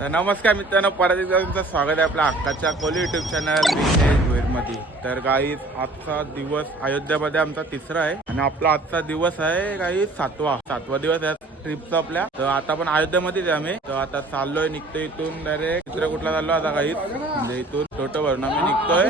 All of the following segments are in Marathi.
तर नमस्कार मित्रांनो परत एकदा तुमचं स्वागत आहे आपल्या हक्काच्या कोली युट्यूब चॅनल विशेषमध्ये तर काही आजचा दिवस अयोध्यामध्ये आमचा तिसरा आहे. आणि आपला आजचा दिवस आहे काही सातवा. सातवा दिवस आहे. ट्रिपचं आपल्या. तर आता पण अयोध्यामध्येच आहे आम्ही. तर आता चाललोय निघतो इथून डायरेक्ट चित्रकूटला चाललो आता काहीच म्हणजे इथून टोटो भरून आम्ही निघतोय.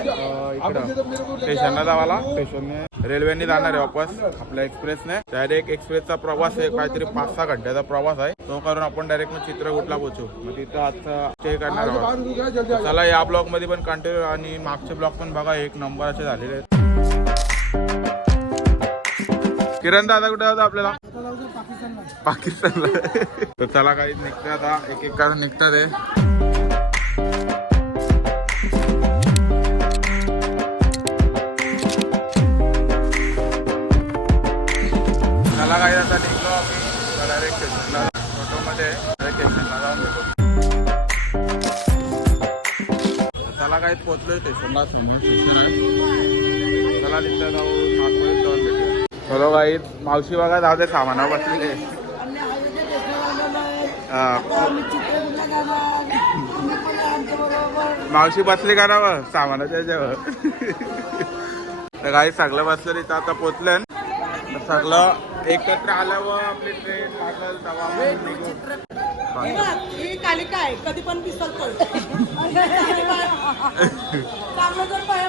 इकडं स्टेशनला जावाला. स्टेशनने रेल्वेने जाणार आहे वापस आपल्या एक्सप्रेसने. डायरेक्ट एक्सप्रेसचा प्रवास आहे काहीतरी पाच सहा घंट्याचा प्रवास आहे. तो करून आपण डायरेक्ट मग चित्रकूटला पोहोचू. मग तिथं आजचा स्टे करणार आहोत. चला या ब्लॉगमध्ये पण कंटिन्यू आणि मागचे ब्लॉग पण बघा. एक नंबर असे झालेले आहेत. किरण दादा कुठे होता आपल्याला? पाकिस्तानला. तर त्याला काही निघतं आता. एक एक कारण निघतात आहे त्याला काही आता निघलो आम्ही. डायरेक्ट स्टेशनला ऑटोमध्ये डायरेक्ट स्टेशनला जाऊन भेटू. चला काही पोहोचलोय स्टेशनला स्टेशन आहे. चला तिथं जाऊ नागपूर जाऊन भेटू चलो काही मावशी बघा जाऊ दे सामाना बसलेले मावशी बसली का ना व? सामानाच्या याच्यावर. तर काही सगळं बसलं तिथं आता पोचलं. सगळं एकत्र आल्यावर आपली ट्रेन लागल. ही. कधी पण चांगलं जर पाया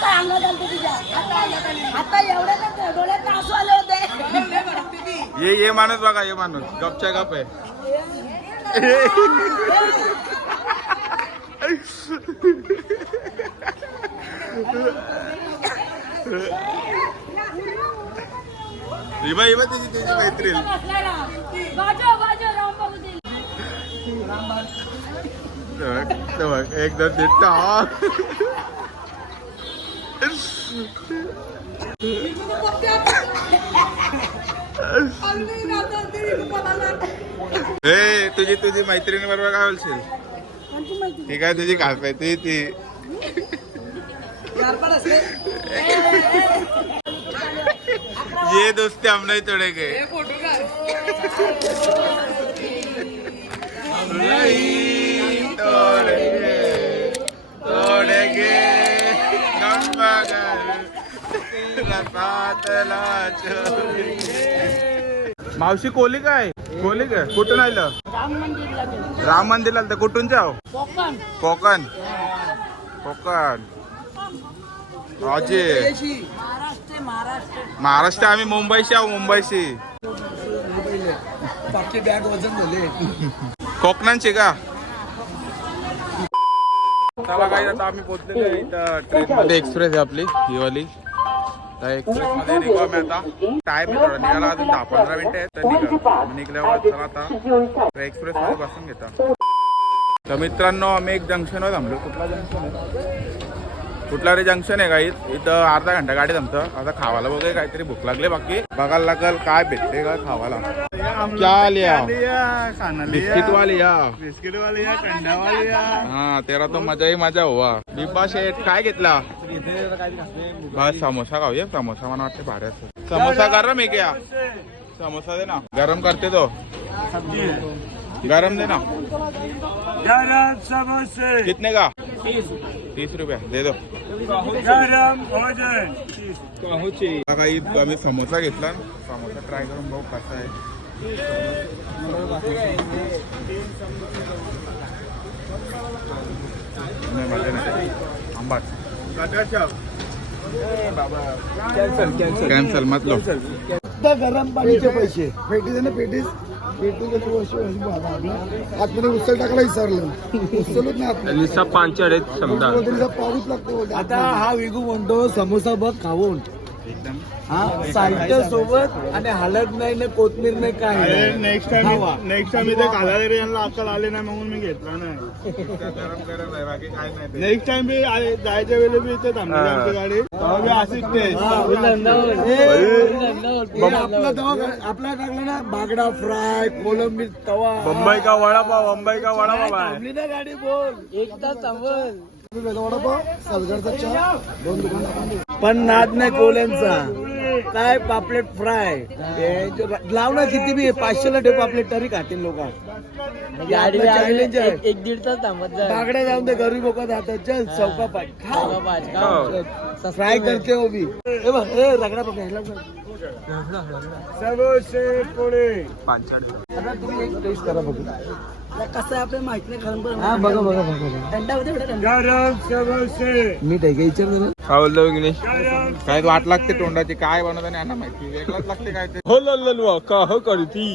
आता अंगात आलते आता डोळ्यात आले होते. ये ये माणूस बघा ये माणूस. गपच्या गप आहे. इबा इबा तिची तिची मैत्रीण. वाजव राम बाबू दिल ते बघ, ते बघ, एकदम दिसता हे तुझी तुझी मैत्रिणी बरोबर काय बोलशील? ती काय तुझी खास आहे ती? ये दोस्ती हम नहीं तोड़ेंगे नहीं तोड़ेंगे तोड़ेंगे हम मगर तेरा साथला छोड़ेंगे. मावशी कोली काय? कोली काय? कुठून आलं राम मंदिरला तर कुठून जाऊ? कोकण. कोकण. कोकण राजे महाराष्ट्र आम्ही मुंबईशी आहो मुंबईशी. बॅग वजन झाले कोकणांची का? चला काय आता आम्ही पोहोचलेलो आहे ट्रेन मध्ये. एक्सप्रेस आहे आपली हिवाली वाली त्या एक्सप्रेस मध्ये आता. टाइम आहे थोडा निघाला अजून दहा पंधरा मिनिटं आहेत तर निघा निघल्यावर चला आता एक्सप्रेस मध्ये बसून घेता. तर मित्रांनो आम्ही एक जंक्शनवर थांबलो. कुठला जंक्शन आहे? कुठला रे जंक्शन आहे काही इथं अर्धा घंटा गाडी थांबतं. आता खावायला वगैरे काहीतरी भूक लागली बाकी. बघायला लागल काय भेटते का खावायला. खावाला क्या लिया? बिस्किट वाली या? बिस्किट वाले या कंडा वाले या. हा तेरा तो मजा ही मजा हुआ. बिब्बा शेठ काय घेतला? बस समोसा खाऊया. समोसा मला वाटते भारी असेल समोसा गरम आहे क्या? समोसा दे ना. गरम करते तो. गरम दे ना. गरम समोसे. कितने का? तीस. रुपया. दे दो. गरम भोजन. काही आम्ही समोसा घेतला समोसा ट्राय करून बघू कसा आहे. आंबाट कॅन्सल मतलो फक्त गरम पाणीचे पैसे. पेटीस. आहे ना पेटीस आतमध्ये उचल विसरलं. नाही समजा. तरी पाऊस लागतो. आता हा विगू म्हणतो समोसा बघ खाऊन. हा साल्ट सोबत आणि हळद नाही ना कोथमीर नाही काय नाही. नेक्स्ट. टाइम नेक्स्ट टाइम इथे खाला तरी यांना अक्कल आले नाही म्हणून मी घेतला नाही. गरम गरम आहे बाकी काय नाही ते. नेक्स्ट टाइम बी जायच्या वेळेला बी इथे आमची गाडी तेव्हा बी अशीच टेस्ट हे. आपला तवा आपला टाकला ना बागडा फ्राय कोलंबी तवा. मुंबई का वडापाव मुंबई का वडापाव आहे. थांबली ना गाडी बोल. एकदा थांबल. पण नाद नाही कोल्यांचा. काय पापलेट फ्राय? लाव ना किती बी पाचशेला ठेव पापलेट तरी खातील लोक. चॅलेंज आहे. एक दीड तास थांबत जा. बागड्या जाऊन दे गरीब लोक जातात. चल चौका पाच फ्राय करते हो ए, रगडा बघ, ह्याला बघ. कसं आहे आपल्याला माहीत नाही खरं बघा बघा बघा थंडा होते थंडा गरम मीठ आहे का विचार काय विघ्नेश गरम काय वाट लागते तोंडाची काय बनवतं यांना माहिती वेगळाच लागते काय ते हो लल्लनवा का हो करती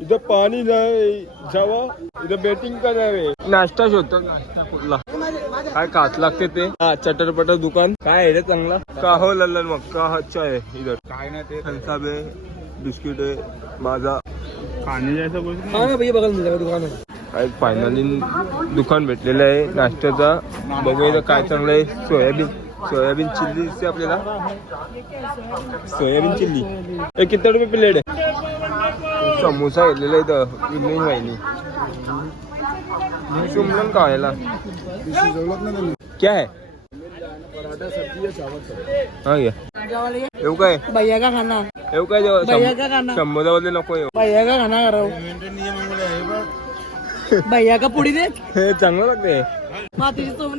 इथं पाणी नाही जावा इथं बेटिंग करावे नाश्ता शोधतो नाश्ता कुठला काय काच लागते ते? हा चटर दुकान. काय आहे रे चांगला? का हो लल्लन मग का अच्छा आहे इधर. काय नाही ते. फलसाब आहे बिस्किट आहे माझा. खाणे हा ना भैया का दुकानात काय फायनली दुकान भेटलेलं आहे नाश्त्याचा. बघूया इथं काय चांगलं आहे. सोयाबीन सोयाबीन चिल्ली दिसते आपल्याला. Soybean chilli. हे किती रुपये प्लेट आहे? समोसा घेतलेला इथं वाहिनी. सुमलन का क्या है? पराठा सब्जी हा? घ्या येऊ काय भैया का खाना येऊ काय भैया का खाना। शंभर बदले नको येऊ भैया का खाना करो। भैया का पुडी दे हे चांगलं लागते मातीची चोम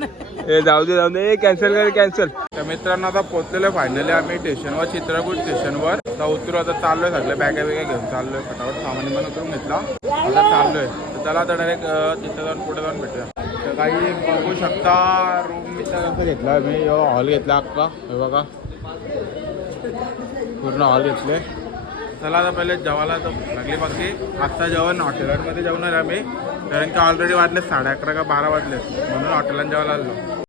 हे जाऊ दे जाऊ दे. कॅन्सल कर कॅन्सल तर मित्रांनो आता पोहोचलेलो फायनली आम्ही स्टेशनवर चित्रकूट स्टेशनवर आता उतरू आता चाललोय सगळं बॅगा बिगा घेऊन. चाललोय फटाफट सामान पण उतरून घेतला. आता चाललोय. तर त्याला आता डायरेक्ट तिथं जाऊन पुढे जाऊन भेटूया. तर काही बघू शकता रूम मी तर कसं घेतला मी हॉल घेतला अक्का हे बघा. पूर्ण हॉल घेतले. चला आता पहिले जेवायला तर लागली बाकी. आत्ता जेवण हॉटेलांमध्ये जेवणार आम्ही. कारण की ऑलरेडी वाजले साडे अकरा का बारा वाजले. म्हणून हॉटेलात जेवायला आलो.